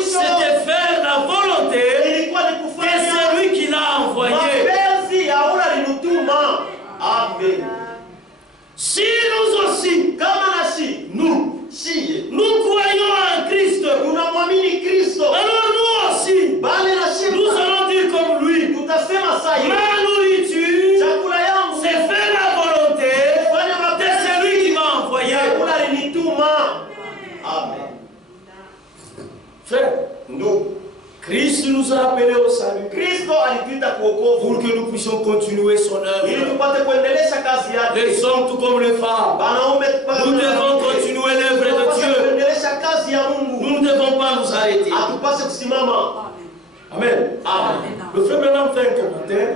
c'était faire la volonté de celui qui l'a envoyé. Amen. Si nous aussi, nous croyons en Christ, alors nous aussi, nous allons dire comme lui, ma nourriture, c'est faire la volonté de celui qui m'a envoyé. Amen. Frère, Christ nous a appelés au salut pour que nous puissions continuer son œuvre. Les hommes tout comme les femmes, nous devons continuer l'œuvre de Dieu. Nous ne devons pas nous arrêter. Amen. Le frère Branham fait un commentaire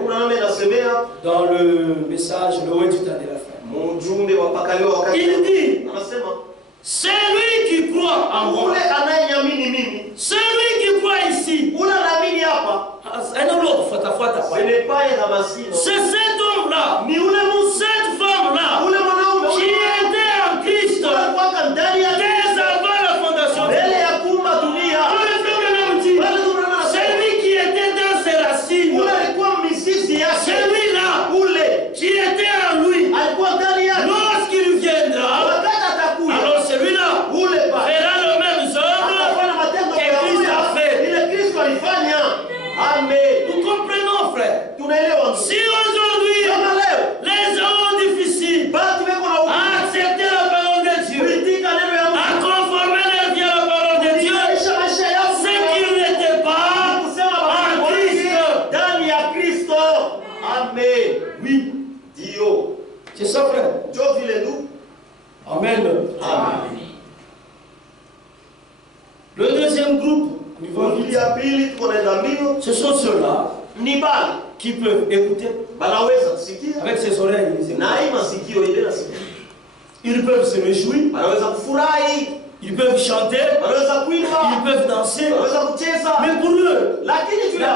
dans le message Le Haut du temps de la fin. Il dit, celui qui croit en moi, celui qui croit ici, c'est cet homme-là, cette femme-là, qui était en Christ dès avant la fondation de celui qui était dans ses racines, celui-là qui était en lui, lorsqu'il viendra, alors celui-là fera le même œuvre que Christ a fait. Amen. Nous comprenons, frère. Si aujourd'hui les gens sont difficiles à accepter la parole de Dieu, à conformer leur vie à la parole de Dieu, c'est qu'ils n'étaient pas en Christ. Amen. Oui. Dio. C'est ça, frère. Amen. Amen. Le deuxième groupe, ce sont ceux-là qui peuvent écouter avec ses oreilles. Ils peuvent se réjouir, ils peuvent chanter, ils peuvent danser. Mais pour eux, la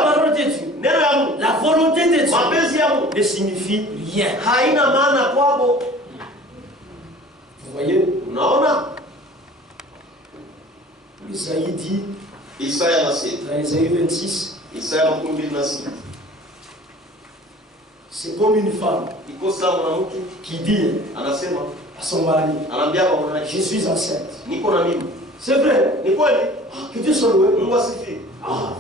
parole de Dieu, la volonté de Dieu ne signifie rien. Vous voyez? Isaïe dit, dans Isaïe 26, c'est comme une femme qui dit à son mari, je suis enceinte. C'est vrai. Ni kweli? Que Dieu soit loué. Mungu asifiwe.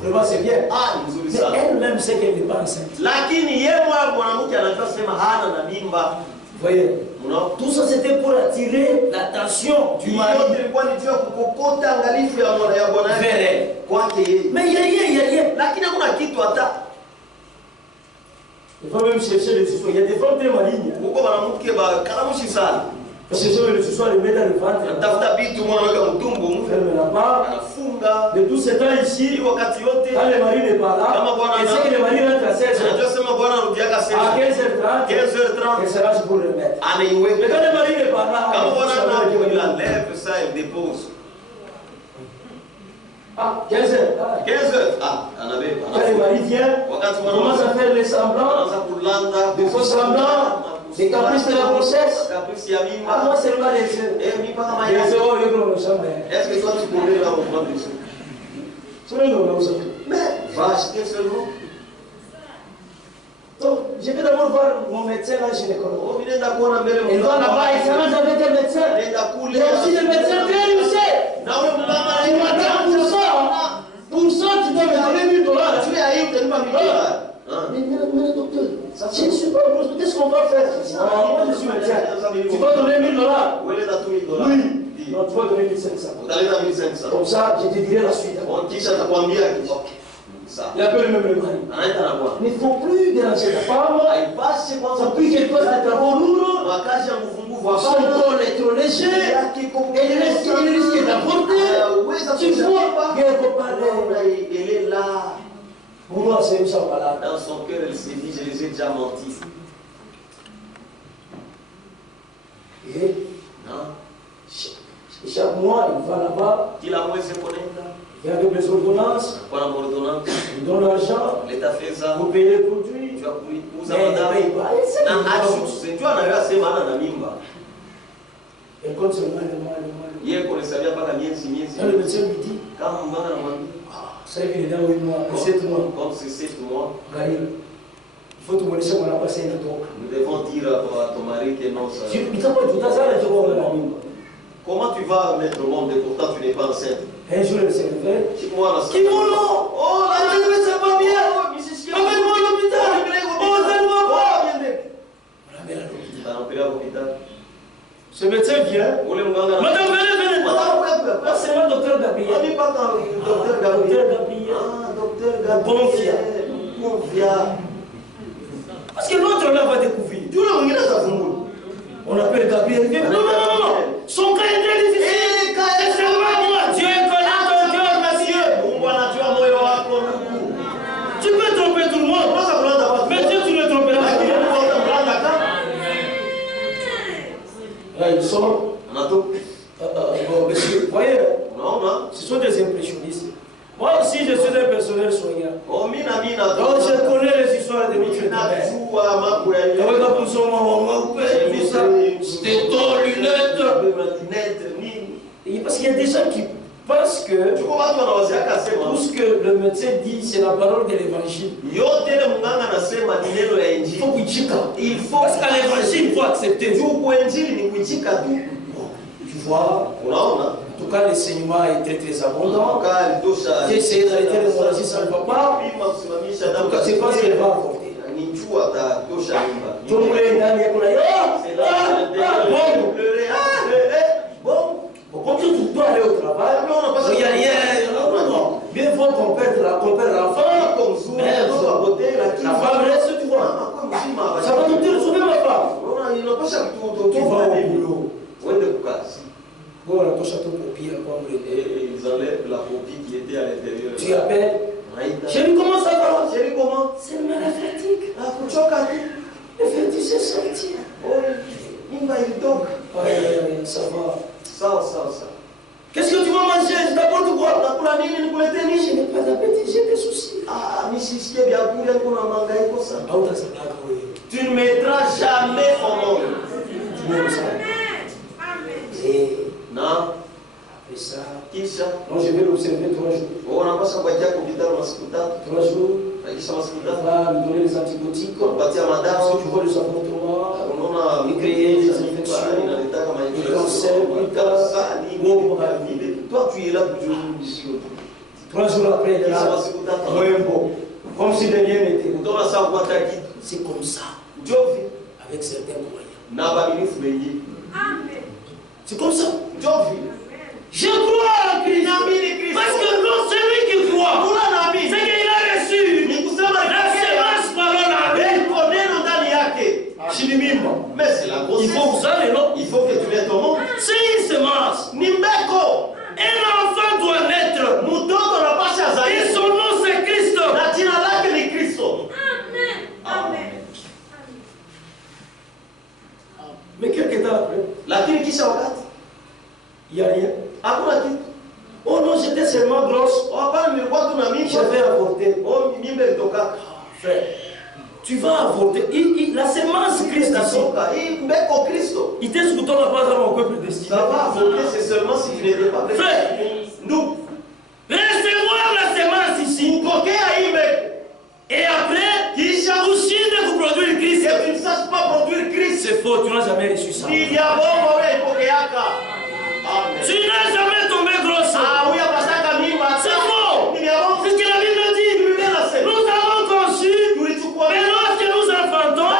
Vraiment c'est bien. Ni nzuri Mais sana. elle-même sait qu'elle n'est pas enceinte. Lakini yeye mwanamke anajua sema hana na mimba. Vous voyez? Unaona? Tout ça c'était pour attirer l'attention du mari. Yote ilikuwa ni juu ya kukokota angalifu ya bwana yake. Vers elle. Kwake yeye. Mais il y a rien. Lakini hakuna kitu hata. Il faut même chercher les histoires. Il y a des femmes très malignes. Huko mwanamke ba kalamushi sana. Parce que les histoires les mettent dans le ventre. Anatafuta vitu mwana anaweka mtumbo mfu. Ferme là-bas. Anafunga. De tout ce temps ici, Wakati yote quand le mari n'est pas là, et c'est que le mari rentre à 16h. anajua sema bwana anarudiaka À 16h. 15h30, elle sera pour le mettre. Mais Anaiweka. quand le mari n'est pas là, Kama bwana ça va anapo être- il enlève ça il dépose. 15h. 15h. Anabeba. Quand le mari vient, Wakati on commence à faire les semblants, anaanza kulanda des faux semblants, des caprices de la grossesse. caprice ya Ah, moi mimba. seulement les yeux. Mimba kama Les yeux, hiyo. oh, yo creo que ça, mais. Est-ce que toi tu connais là au prendre des choses? C'est vrai, non, ça. Mais va acheter seulement. Donc, je vais d'abord voir mon médecin, là, gynécologue. Oh, vinaenda kuona mbele Il va là-bas, il s'arrange avec un médecin. Nenda Il kule. y a aussi des médecins très lucés. Na wewe mlama Tu m'attends pour ça. Pour ça, tu dois me donner 1000 $. tu es ahí utanipa $1000. Mais docteur, je ne suis pas bon. Qu'est-ce qu'on va faire? Moi, je suis médecin. Tu vas donner 1000 $. Ueleta tu $1000. Oui. Non, tu vas donner 1500. Utaleta 1500. Comme ça, je te dirai la suite. Kisha atakwambia kitu. Sawa. Il appelle même le mari. Anaenda na bwana. Il ne faut plus déranger ta femme. Haipasi kwanza Plus qu'elle fasse des travaux lourds, wakazi ya nguvu son hapana. corps est trop léger, et il risque d'apporter. Tu vois, bien préparé. Elle est là. Pour moi, c'est ça, voilà. Dans son cœur, elle s'est dit, je les ai déjà menti. Et Non. chaque mois, il va là-bas, Kila mwezi kunaenda. il vient avec les ordonnances, Kwa na ordonnance. il donne l'argent, Leta fedha. vous payez les produits. Tu vas kuuza Mais il ne madawa. paye pas. Et c'est Na tout. ashuse. Njoo anaelewa sema hana na mimba. Elle compte seulement le mal. Yeye kunisabia mpaka miezi. Quand le médecin lui dit, Kama mwana anamwambia, ça y est, il est dans 8 mois, 7 mois. comme c'est 7 mois, Gaïl, il faut te montrer ça, on a passé un tour. nous devons dire à ton mari que non, ça. Il t'a pas dit, t'as ça, là, tu vois, là. Comment tu vas mettre au monde et pourtant tu n'es pas enceinte? Un jour, elle s'est réveillée. Dis-moi là. Kimolo! Oh, la tête ne sait pas bien! Amène-moi à l'hôpital! Oh, ça ne va pas! On l'amène à l'hôpital. Anampeleka à l'hôpital. Ce médecin vient. Ule mganga Madame, venez! Ah, c'est moi, docteur Gabriel. Ami pas quand docteur Docteur Gabriel. Gabriel. Ah, docteur Gabriel. Confia. Parce que l'autre là va découvrir. Tu l'as regardé ça fumble. On appelle Gabriel. Non. Son cas est très difficile. C'est seulement moi. Dieu connaît ton cœur, monsieur. Mungu anajua moyo wako ndugu. Tu peux tromper tout le monde. Mais Dieu, tu ne tromperas pas. Là, ils sont. Bon, monsieur, vous voyez, ce sont des impressionnistes. Moi aussi, je suis un personnel soignant. Donc, je connais les histoires de Michel Tabert. Parce qu'il y a des gens qui pensent que tout ce que le médecin dit, c'est la parole de l'évangile. Il faut parce qu'à l'évangile, il faut accepter. Tu vois, en tout cas, l'enseignement était très abondant. J'ai essayé d'arrêter le mois-ci, ça ne va pas. En tout cas, c'est pas ce qu'elle va apporter. Tout le monde est dans les Comme tu dois aller au travail, il n'y a rien. Non. Bien faut qu'on perde l'enfant. La femme reste, tu vois. Ça va nous sauver ma femme. Tu vas au boulot. Bon, on a ton château pour pire. Et ils enlèvent la copie qui était à l'intérieur. Tu appelles. Chérie, comment ça va? Chérie, comment? C'est le la fatigue. Ah, kuchoka tu. Le fatigue se sentir. Oh, mimba ilitoka. Ouais, ça va. Sawa. Qu'est-ce que tu vas manger? Je t'apporte quoi? Unakula nini nikulete nini? Je n'ai pas d'appétit, j'ai des soucis. Ah, nisisikie vyakula kuna mangaiko sana. Hautasaidika. Tu ne mettras jamais au monde. Tu m'aimes ça. Et Na après ça, kisha non, je vais l'observer 3 jours. unapaswa kuja hospitali masiku 3. 3 jours. Kisha masiku On 3 va lui donner les antibiotiques. kupatia Parce madawa. que tu vois les avortements. Unaona Ni créer des infections. inalitaka Ni cancer, ni cancer. vile. Toi toi tu es là toujours. 3 jours après, il est là. Comme si de rien n'était. C'est comme ça. Avec certains croyants. C'est comme ça. Je crois en Christ. Parce que non, celui qui croit, c'est qu'il a reçu la semence parole à lui. Mais c'est la grossesse. Il faut vous aller, non? Il faut que tu mettes au monde. C'est une semence. Un enfant doit naître. Et son nom c'est Christ. Amen. Mais quelques temps après, il n'y a rien. Oh non, j'étais seulement grosse. J'avais avorté. Frère, tu vas avorter. La semence Christ ici. Il t'est ce que ton pas dans mon peuple destiné. Ça va avorter, c'est seulement si tu n'étais pas prêt. Frère, nous, recevoir la semence ici. Et après, aussi de vous produire Christ. Et tu ne saches pas produire Christ. C'est faux, tu n'as jamais reçu ça. Amen. Tu n'as jamais tombé grosse. C'est faux. C'est ce que la Bible dit. Nous avons conçu, mais lorsque nous enfantons,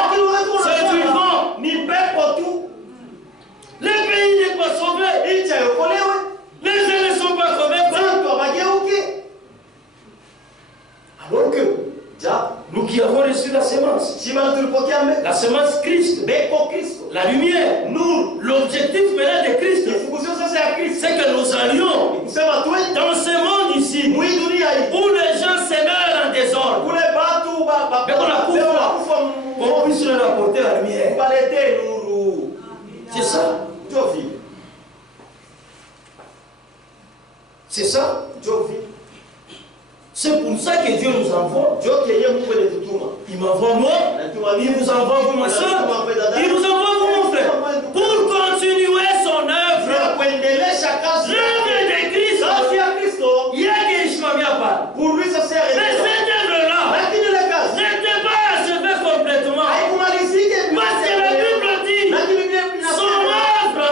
c'est du vent. Les pays n'est pas sauvé. Les gens ne sont pas sauvés. Alors que nous qui avons reçu la semence, la semence Christ, la lumière, nous, l'objectif maintenant de Christ, c'est que nous allions dans ce monde ici, où les gens se meurent en désordre, qu'on puisse leur apporter la lumière. C'est ça. C'est ça. C'est pour ça que Dieu nous envoie. Il m'envoie moi, il vous envoie vous ma soeur, il vous envoie vous mon frère, pour continuer son œuvre. L'œuvre de Christ, il y a que Ishmael parle. Pour lui, ça sert à rien. Mais cette œuvre-là n'était pas achevée complètement. Parce que la Bible dit, son œuvre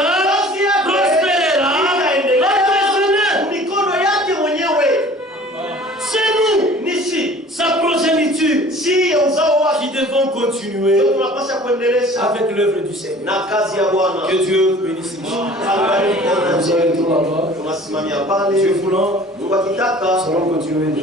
prospérera. C'est nous, sa progéniture, qui devons continuer avec l'œuvre du Seigneur. Que Dieu bénisse les gens. Vous avez tout là-bas. Dieu voulant, nous allons continuer de